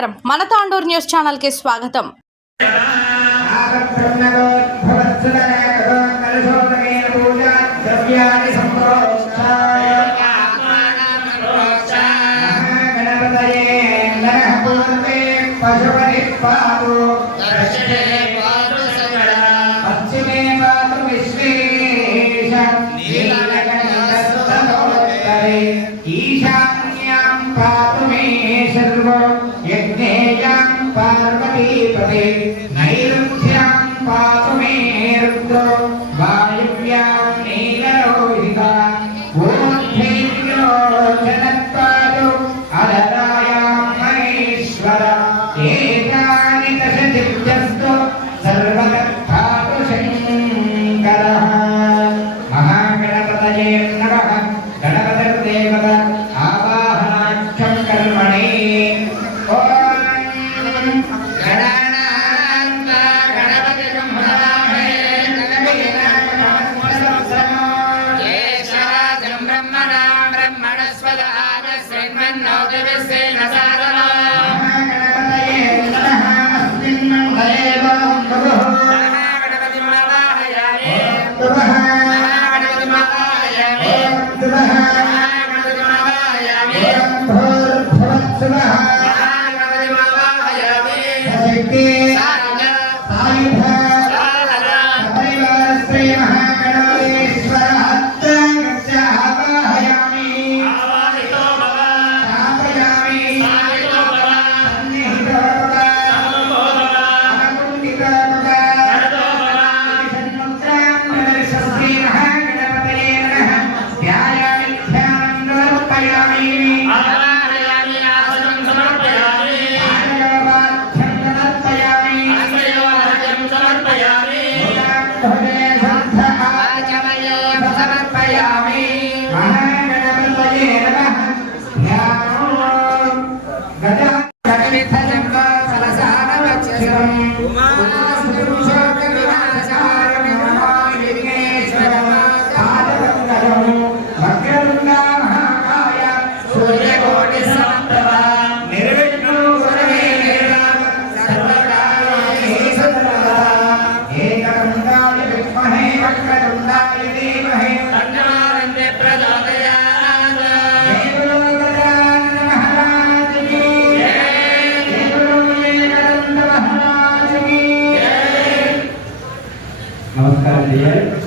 నమస్కారం. మన తాండూర్ న్యూస్ ఛానల్కి స్వాగతం గణపతిర్దేవత నమస్కారం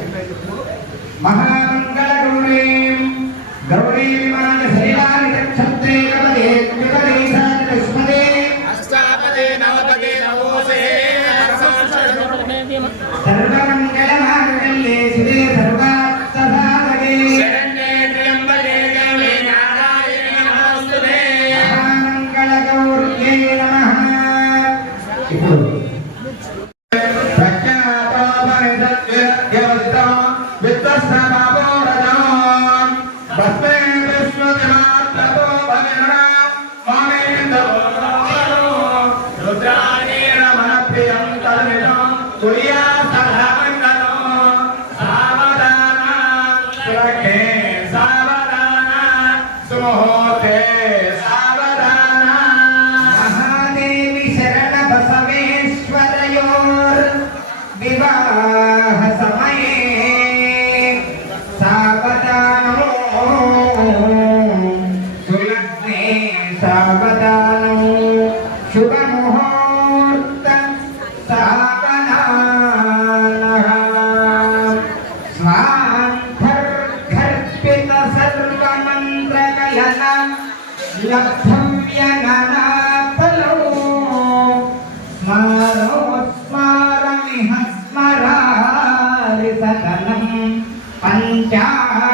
पञ्चाक्षरम्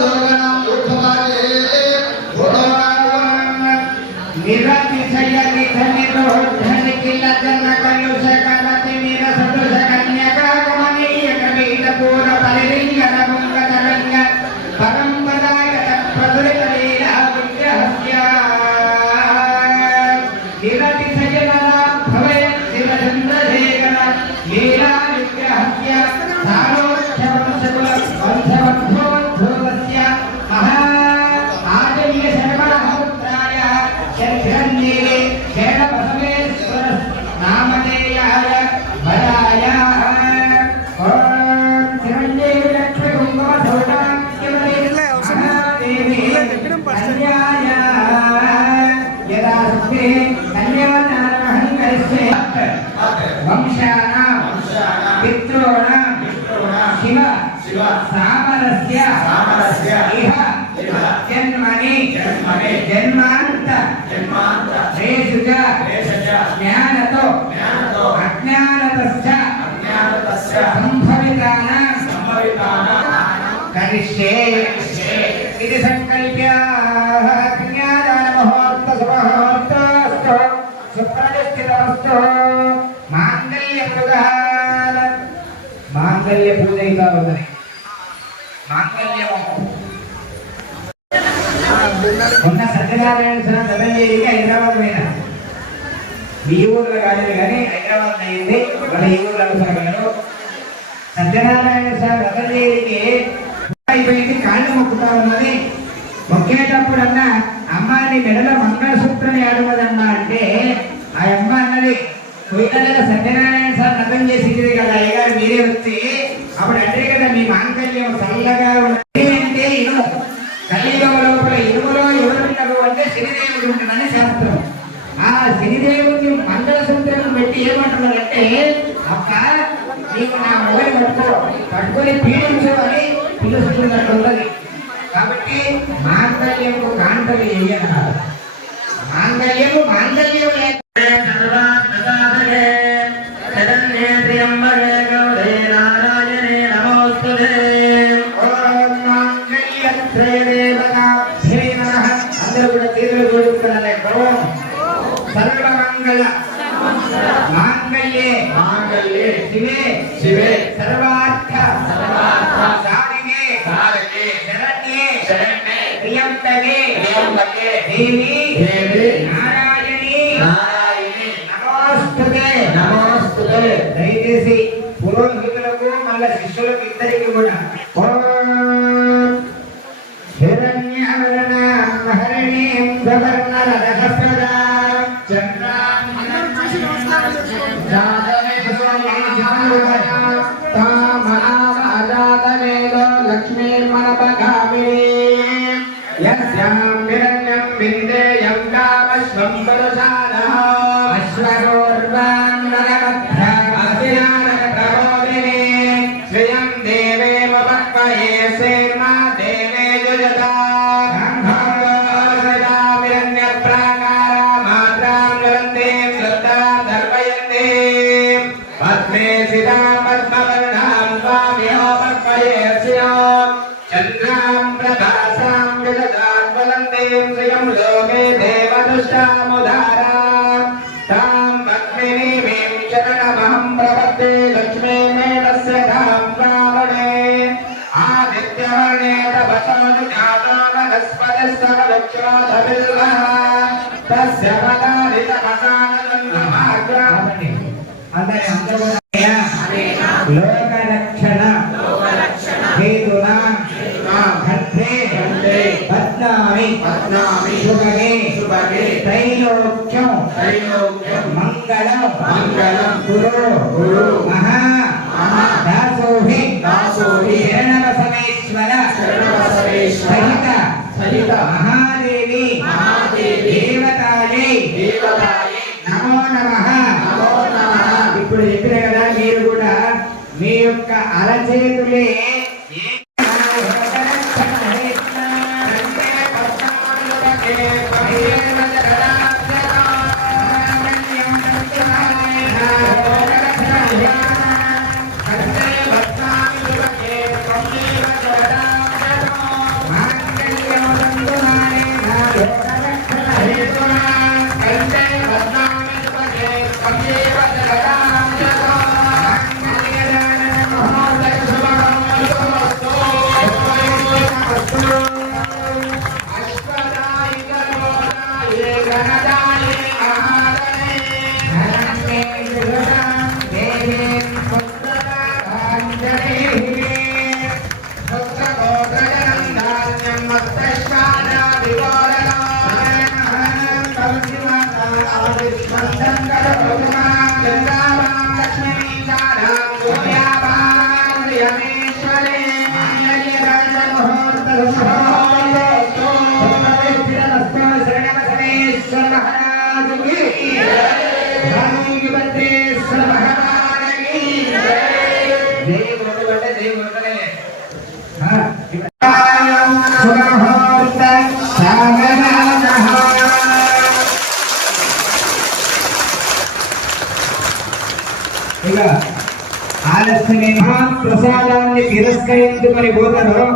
Lord. ಸಂಜೀವಿ ಶರಣ సంభవితానాం? సంభవితానాం కరిష్యే ఇది సంకల్ప్య. కన్యాదానముహూర్త శుభముహూర్తస్తు సుప్రతిష్ఠితమస్తు మాంగళ్య పూజ మాంగళ్య పూజ ఇంకా ఉన్నది మాంగళ్యము. ఉన్న సత్యనారాయణ స్వామి చదవేదికి హైదరాబాద్ మీద ఈ ఊర్లో కాలేదు కానీ హైదరాబాద్ అయింది. మన ఈ ఊర్లో అవసరం సత్యనారాయణ సార్ రథదేవికి అయిపోయింది కాళ్ళు మొక్కుతా ఉన్నది. మొక్కేటప్పుడు అమ్మ నీ మెడలో మంగళసూత్రం ఏడవదన్నా అంటే ఆ అమ్మ అన్నది పోయిన సత్యనారాయణ సార్ రథం చేసింది కదా అయ్యగారు మీరే వచ్చి అప్పుడు అంటే కదా మీ మాంగళ్యం చల్లగా ఉన్నది అంటే ఇనుము కలియుగం లోపల ఇనుములో ఎవరున్నారు అంటే శనిదేవుడు ఉంటుందని శాస్త్రం. ఆ శనిదేవుడిని మంగళసూత్రం పెట్టి ఏమంటున్నారంటే అక్క నీకు నా పట్టుకొని పీడించు అని కాబట్టి మాంగళ్యము కాంతలు వేయగలరు మాంగళ్యము మాంగళ్యం లేక దయచేసి పురోహితులకు మళ్ళా శిష్యులకు ఇద్దరికి కూడా ये से వనస్పతిస్తవృక్షోధవిల్వः తస్య ఇప్పుడు చెప్పిన కదా మీరు కూడా మీ యొక్క అరచేతులే తిరస్కరించుకొని పోతారో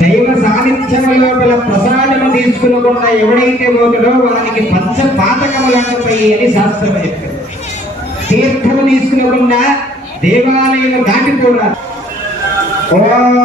దైవ సాన్నిధ్యం లోపల ప్రసాదము తీసుకునకుండా ఎవడైతే పోతాడో వానికి పంచ పాతకములపై అని శాస్త్రం చెప్తారు తీర్థము తీసుకునకుండా దేవాలయం దాటిపోరాదు ఓం.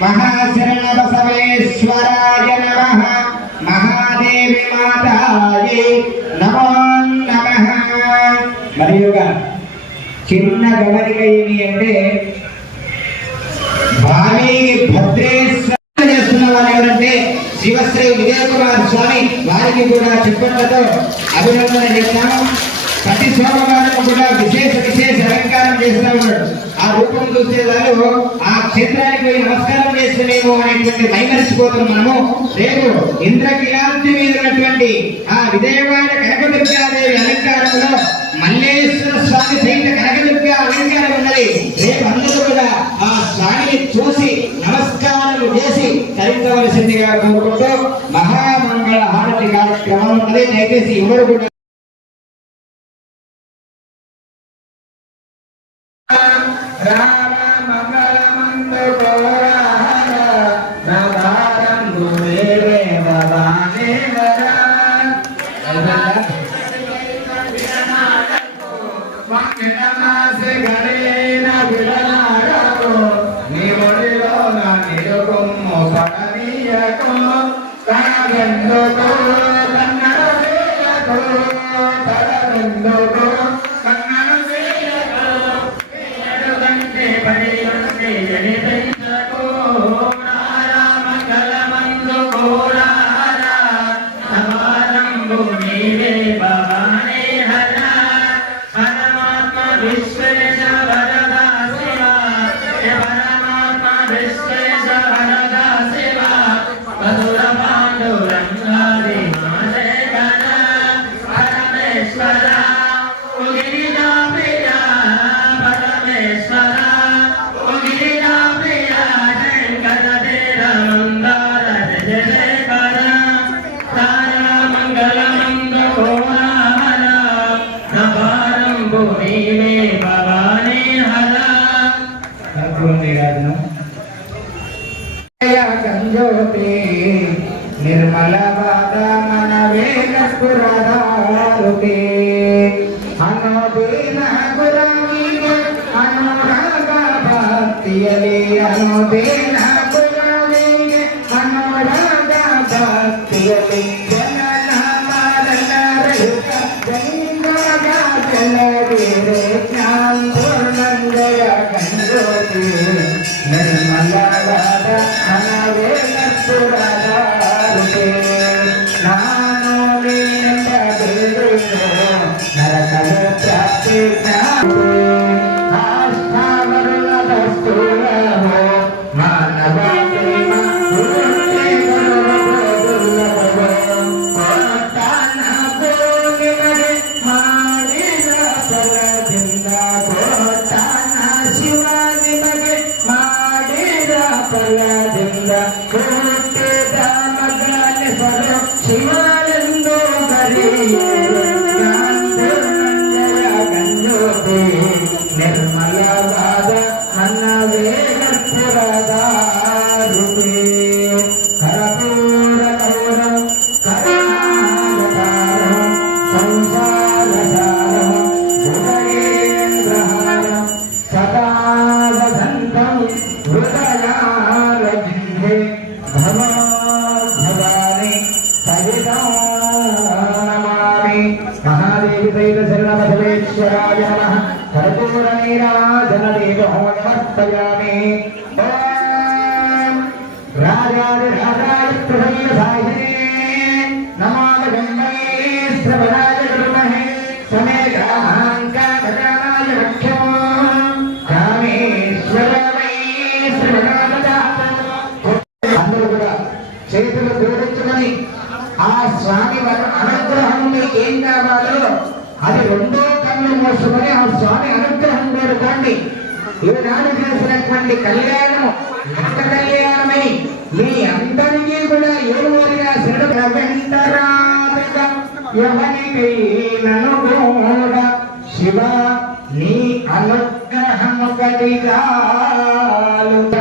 మహాశరణ బసవేశ్వరాయ నమ. మహాదేవి మాతాయే నమో మరియుగా చిన్న గమనిక ఏమి అంటే భావి భద్రేశ్వర చేస్తున్న వారు ఎవరంటే శివశ్రీ విజయ కుమార్ స్వామి. వారికి కూడా చెప్పడంతో అభినందన చేస్తాము. ప్రతి సోమవారం కూడా విశేష విశేష అలంకారం చేస్తూ ఉన్నాడు. ఆ రూపం చూస్తే ఆ క్షేత్రానికి పోయి నమస్కారం చేస్తేనేమో అనేటువంటి మైమరిచిపోతాం మనము. రేపు ఇంద్రకిలాంతి మీద ఉన్నటువంటి ఆ విజయవాడ కనకదుర్గాదేవి అలంకారంలో మల్లేశ్వర స్వామి సైత కనకదుర్గ అలంకారం ఉన్నది. రేపు అందరూ కూడా ఆ స్వామిని చూసి నమస్కారం చేసి తరించవలసిందిగా కోరుకుంటూ మహామంగళ హారతి కార్యక్రమం ఉన్నది. దయచేసి ఎవరు కూడా ¿verdad? అనోదీన గురవీన అనురాగ భక్తియలి అనోదీన वृषभराय विद्महे समे ग्रामाङ्काय रक्षो ఆ స్వామి వారి అనుగ్రహం ఏం కావాలో అది రెండో కళ్ళు మూసుకొని ఆ స్వామి అనుగ్రహం కోరుకోండి. ఈనాడు చేసినటువంటి కళ్యాణ అనుగ్రహం ఒకటి చాలు